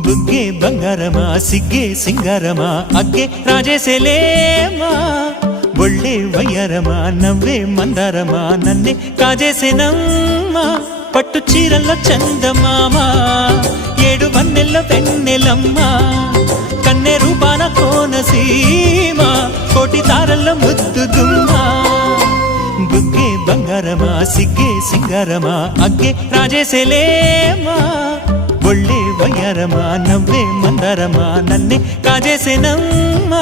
బుగ్గే బంగారమా సిగ్గే సింగారమా అగ్గే రాజేసేలేమా ఒళ్ళే వయ్యారమా నవ్వే మందారమా నన్నే కాజేసేనమ్మా పట్టు చీరల్లో చందమామా ఏడు వన్నెల్లో వెన్నెలమ్మా కన్నె రూపాన కోనసీమ కోటి తారల్లో ముద్దుగుమ్మా బుగ్గే బంగారమా సిగ్గే సింగారమా అగ్గే రాజేసేలేమా ఒళ్ళే వయ్యారమా నవ్వే మందారమా నన్నే కాజేసేనమ్మా